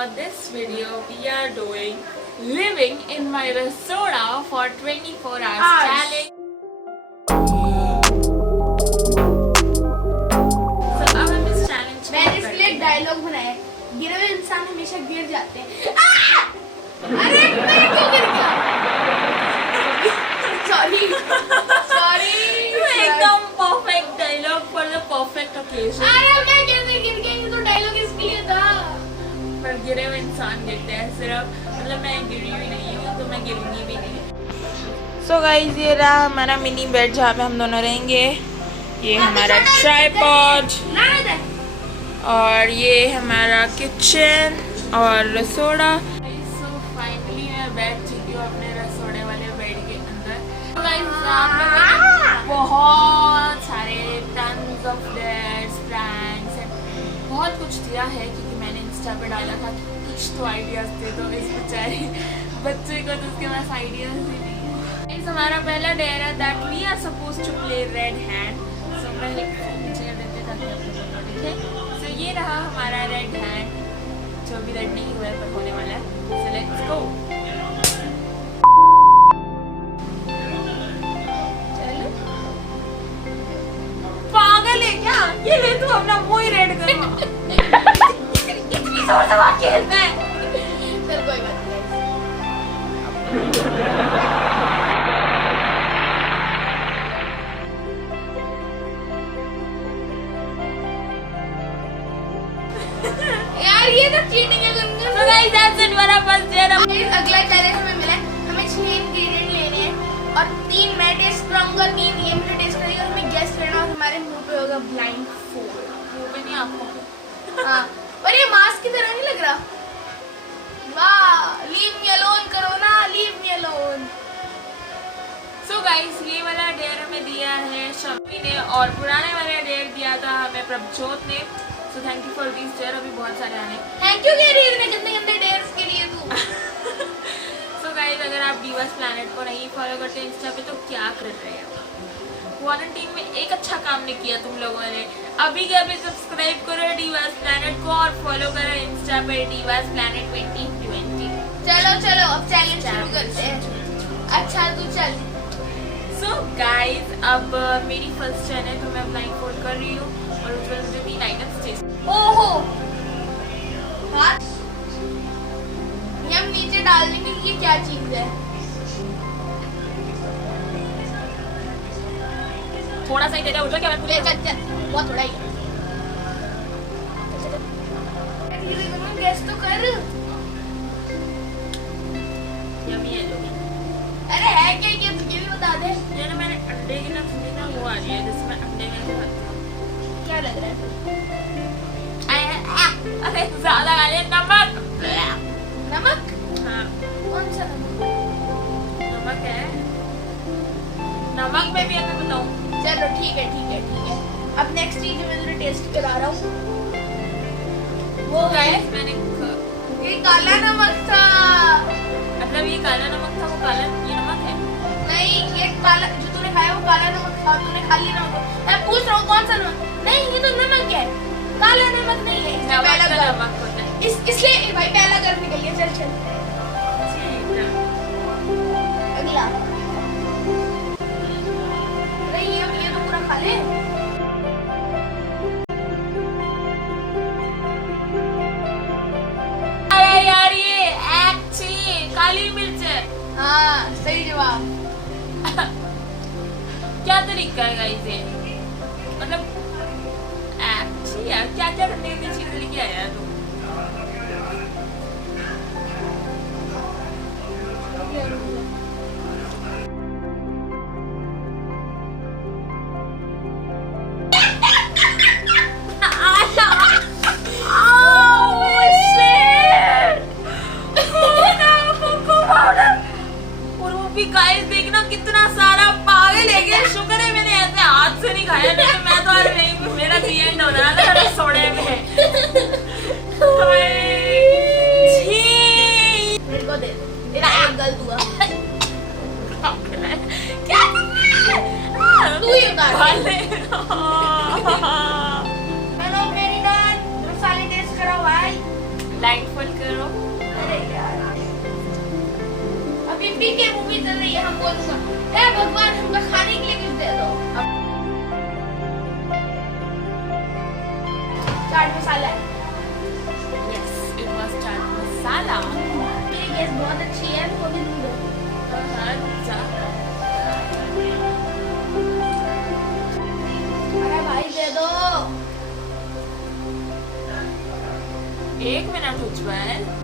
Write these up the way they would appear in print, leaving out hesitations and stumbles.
for this video we are doing living in my Rasoda for 24 hours challenge. So अब हम इस challenge मैंने इसके लिए डायलॉग बनाया, गिरे हुए इंसान हमेशा गिर जाते हैं। अरे मैं क्यों गिर गया? सॉरी एकदम perfect dialogue for the perfect occasion. अरे मैं कैसे गिर गया? ये तो डायलॉग इसके लिए था। पर गिरे हुए इंसान गिरते हैं सिर्फ, मतलब मैं गिरी हुई नहीं हूँ तो मैं गिरूंगी भी नहीं। So guys, ये रहा हमारा मिनी बेड जहाँ पे हम दोनों रहेंगे। ये हमारा ट्राइपॉड और ये हमारा किचन और रसोड़ा। So finally मैं बैठ चुकी हूँ अपने रसोड़े वाले बेड के अंदर। So guys, बहुत सारे tons of dares, pranks and बहुत कुछ दिया है क्योंकि मैंने इंस्टा पे डाला था कि कुछ तो आइडियाज दे दो इस बेचारे बच्चे को, तो उसके पास आइडियाज ही नहीं है। इस हमारा पहला डेयर है that we are supposed to play red hand. So पहले नीचे कर देते ताकि आप लोग को दिखे। सो ये रहा हमारा रेड हैंड जो भी रेड नहीं हुआ है पर होने वाला है। So let's go. पागल है क्या? ये ले तू अपना मुंह ही रेड कर। इतनी जोर से बात खेलना है। चल कोई बात नहीं। यार ये तो चीटिंग है करने। So guys, that's it for our first day. अगला चैलेंज हमें मिला है, हमें 6 इंग्रेडिएंट लेने हैं और 3 मैं टेस्ट करूंगा, 3 ये मुझे टेस्ट करेगा और हमें गेस करना और हमारे मुंह पे होगा ब्लाइंड फोल्ड। मुंह पे नहीं, आंखों पे। हाँ, पर ये मास्क की तरह नहीं लग रहा। वाह, लीव मी अलोन करो ना, leave me alone. So guys, ये वाला डेयर हमें दिया है शम्मी ने और पुराने वाला डेयर दिया था हमें प्रभजोत ने। So thank you for these dare, अभी बहुत सारे आने। थैंक यू कह रही है इतने गंदे गंदे डेयर्स के लिए तू। So guys, अगर आप डिवास प्लैनेट को नहीं फॉलो करते इंस्टा पे तो क्या कर रहे हैं? क्वारंटीन में एक अच्छा काम नहीं किया तुम लोगों ने। अभी के अभी सब्सक्राइब करो डिवास प्लैनेट को और फॉलो करो इंस्टा पे डिवास प्लैनेट 2020। चलो चलो अब चैलेंज शुरू करते हैं। अच्छा तू चल। So guys, अब मेरी फर्स्ट चैन है तो मैं ब्लाइंड फोल्ड कर रही हूँ और उसमें मुझे 3 आइटम्स चाहिए। ओहो हाथ ये हम नीचे डाल देंगे कि ये क्या चीज है। थोड़ा सा ही दे दे उज्ज्वल, क्या मैं पूरे चल चल बहुत थोड़ा ही गैस तो कर। यम्मी है जो भी। अरे है क्या ये तुझे भी बता दे। ये ना मैंने अंडे की ना थोड़ी ना वो आ रही है जिसमें अंडे में खाती हूँ। क्या लग रहा है? अरे ज्यादा खा लिया। नमक। नमक? हाँ कौन सा नमक? नमक है। नमक में भी अगर बताऊँ। चलो ठीक है ठीक है ठीक है। अब नेक्स्ट चीज मैं तुझे टेस्ट करा रहा हूँ। वो गाइस मैंने ये काला नमक था। मतलब ये काला नमक था, वो काला ये नमक है। नहीं ये काला जो तूने खाया वो काला नमक था, तूने खा लिया नमक। मैं पूछ रहा हूँ कौन सा नमक? नहीं ये तो नमक है, काला नमक नहीं है। इसमें पहला नमक होता है। इसलिए भाई पहला गर्म निकल गया। चल चल अगला। अरे ये तो पूरा खा ले। अरे यार ये एक्ची काली मिर्च है। हाँ सही जवाब। क्या तरीका है गाइस ये? मतलब एक्ची यार क्या क्या करने की चीज लेके आया है तू? गाइस देखना कितना सारा पागल है गया। शुक्र है मैंने ऐसे हाथ से नहीं खाया, नहीं तो मैं तो आज नहीं मेरा दी एंड होना था रसोड़े में। मेरे को दे तेरा एक गलत हुआ। क्या तू ही उतार ले। हेलो मेरी डन मसाले टेस्ट करो भाई। लाइट फुल करो। ठीक है मूवी चल रही है, हम बोल सकते हे भगवान हमको खाने के लिए कुछ दे दो। चाट masala. Yes, it was chaat मसाला। मेरी गैस बहुत अच्छी है, वो भी दूँ दो। अरे भाई दे दो। 1 मिनट उज्जवल।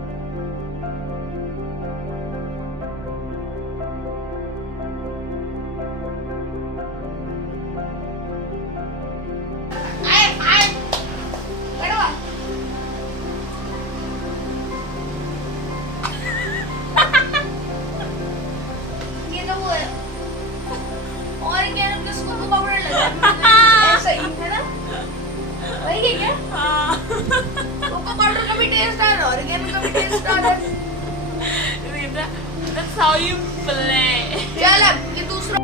That's how you play. चल अब ये दूसरा।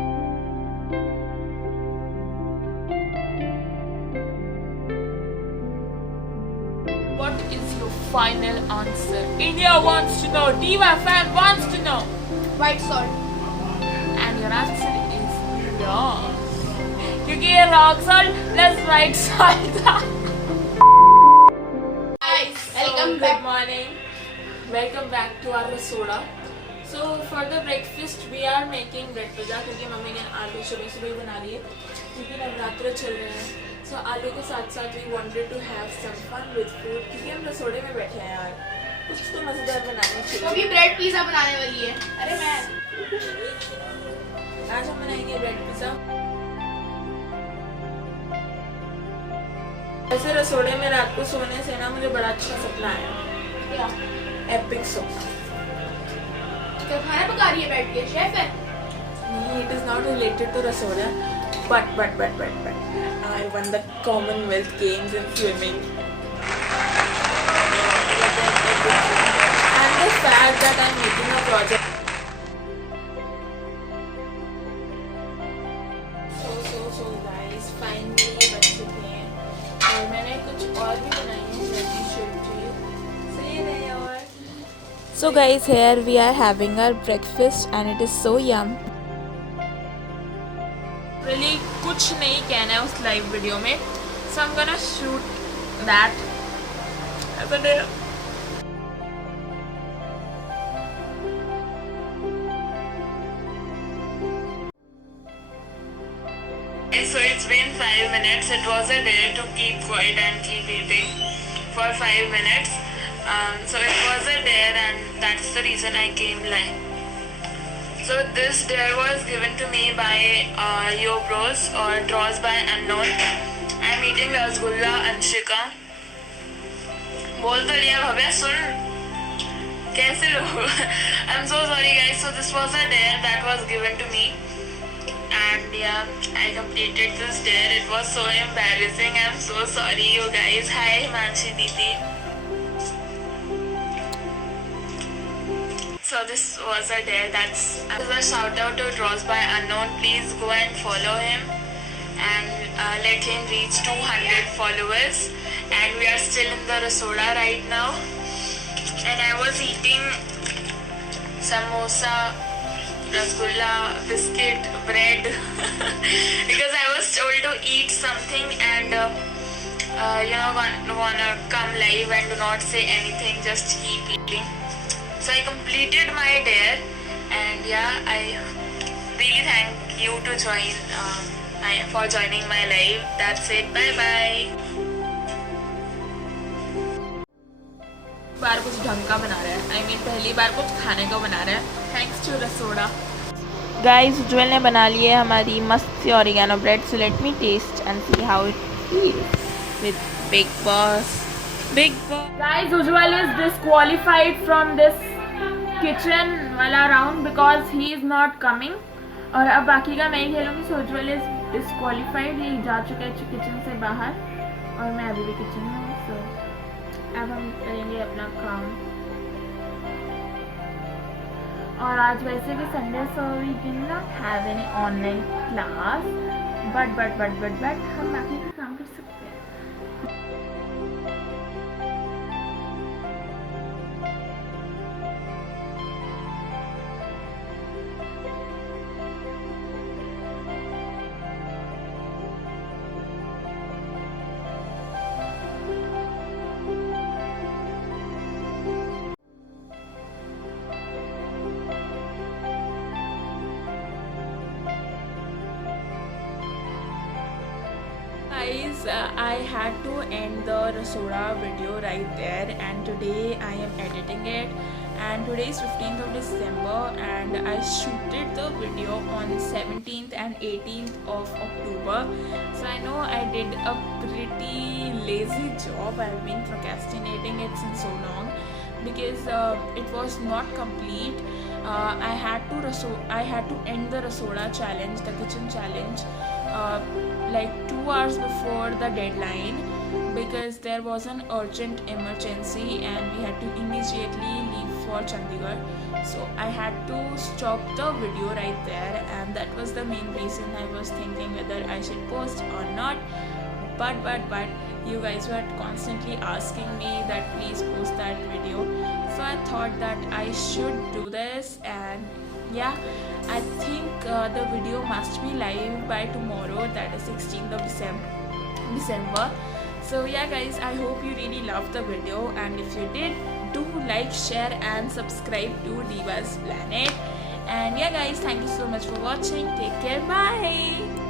What is your final answer? India wants to know. Diva fan wants to know. White salt. And your answer is wrong. क्योंकि ये rock salt plus white salt था. Guys, Welcome back. Good morning. Welcome back to our Rasoda. So for the breakfast we are making bread pizza क्योंकि मम्मी ने आलू सुबह सुबह बना लिए क्योंकि नवरात्र चल रहे हैं. So आलू के साथ साथ we wanted to have some fun with food क्योंकि हम रसोड़े में बैठे हैं यार, कुछ तो मजेदार बनाने चाहिए. वो भी ब्रेड पिज़्ज़ा बनाने वाली है. अरे मैं आज हम बनाएंगे ब्रेड पिज़्ज़ा. ऐसे रसोड़े में रात को सोने से ना मुझे बड़ा अच्छा सपना आया. क्या? एपिक सपना. क्या खाना पका रही है बैठ के? शेफ है? नहीं, it is not related to Rasoda, but I won the Commonwealth Games in swimming. And the fact that I'm making a project. So guys, finally बन चुके हैं और मैंने कुछ और भी बनाई है जो कि शेयर चाहिए. सही रहे और. So guys, here we are having our breakfast and it is so yum. Really कुछ नहीं कहना है उस लाइव वीडियो में, so I'm gonna shoot that as a day. So it's been 5 minutes. It was a day to keep quiet and keep eating for 5 minutes. So it was a dare and that's the reason I came live. So this dare was given to me by Yo Bros or Draws by Unknown. I'm eating Rasgulla Anshika. बोल तो लिया भव्या, सुन कैसे लोग. I'm so sorry guys. So this was a dare that was given to me. And yeah, I completed this dare. It was so embarrassing. I'm so sorry you guys. Hi Manshi Didi. So this was a dare. That's a shout out to Draws by Unknown. Please go and follow him and let him reach 200 followers. And we are still in the Rasoda right now. And I was eating samosa, rasgulla, biscuit, bread because I was told to eat something and wanna come live and do not say anything, just keep eating. So I completed my dare and yeah, I really thank you to for joining my live. That's it. Bye bye. बार कुछ ढंग का बना रहा है. I mean पहली बार कुछ खाने को बना रहा है. Thanks to Rasoda. Guys, Ujjwal ने बना ली है हमारी मस्त सी oregano bread. So let me taste and see how it feels with Big Boss. Big Boss. Guys, Ujjwal is disqualified from this kitchen वाला round because he is not coming. और अब बाकी का मैं ही खेलूँगी. So Ujjwal is disqualified. ये जा चुका है किचन से बाहर और मैं अभी भी किचन में हूँ. So अब हम करेंगे अपना काम. और आज वैसे भी Sunday, so we did not have any online class, but हम बाकी का काम कर सकते हैं. I had to end the Rasoda video right there, and today I am editing it. And today is 15th of December, and I shooted the video on 17th and 18th of October. So I know I did a pretty lazy job. I've been procrastinating it since so long because it was not complete. I had to end the Rasoda challenge, the kitchen challenge, like 2 hours before the deadline, because there was an urgent emergency and we had to immediately leave for Chandigarh. So I had to stop the video right there, and that was the main reason I was thinking whether I should post or not. But you guys were constantly asking me that please post that video, so I thought that I should do this. And yeah, I think the video must be live by tomorrow, that is 16th of December. So yeah guys, I hope you really loved the video, and if you did, do like, share and subscribe to Divas Planet. And yeah guys, thank you so much for watching. Take care, bye.